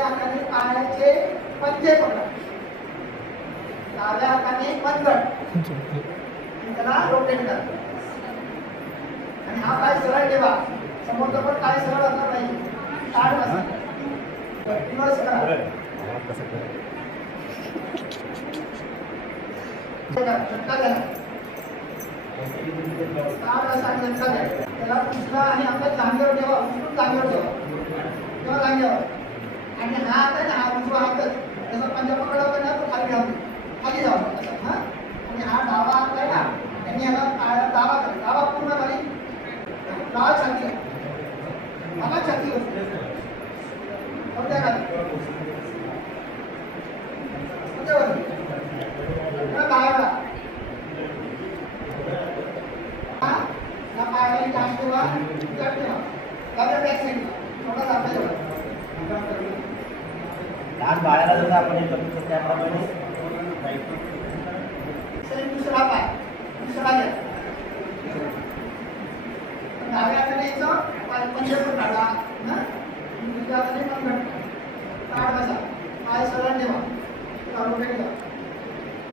उजव्या हाताने पायाचे पंजे पकडा, डाव्या हाताने मनगट त्याला रोटेट करा आणि हा पाय सरळ ठेवा. समोरचा पण पाय सरळ असणार नाही, ताठ बसा. कंटिन्यूअस करा. झटका द्या, ताठ बसा, झटका द्या. त्याला उचला आणि आपल्या जांघेवर ठेवा, उचलून जांघेवर ठेवा किंवा जांघेवर. आणि हा हात आहे ना, हा उजवा हातच जसं पंजा पकडा होता ना, तो खाली घालून खाली जाऊ असं. हा आणि हा डावा हात आहे ना, त्यांनी याला पायाला दाबा करा, दाबा पूर्ण खाली, डावा छाती डावा छाती होते त्या खाली पायाला पायाला जास्त ठेवा, ठेवा बॅक साईडला थोडा दाबा. लहान बाळाला जसं आपण हे करतो त्याप्रमाणे दुसरा पाय दुसरा घ्या, डाव्या हाताने यायचं पंजे पण काढा ना, उजव्या हाताने पण ताठ बसा, पाय सरळ ठेवा, रोटेट करा.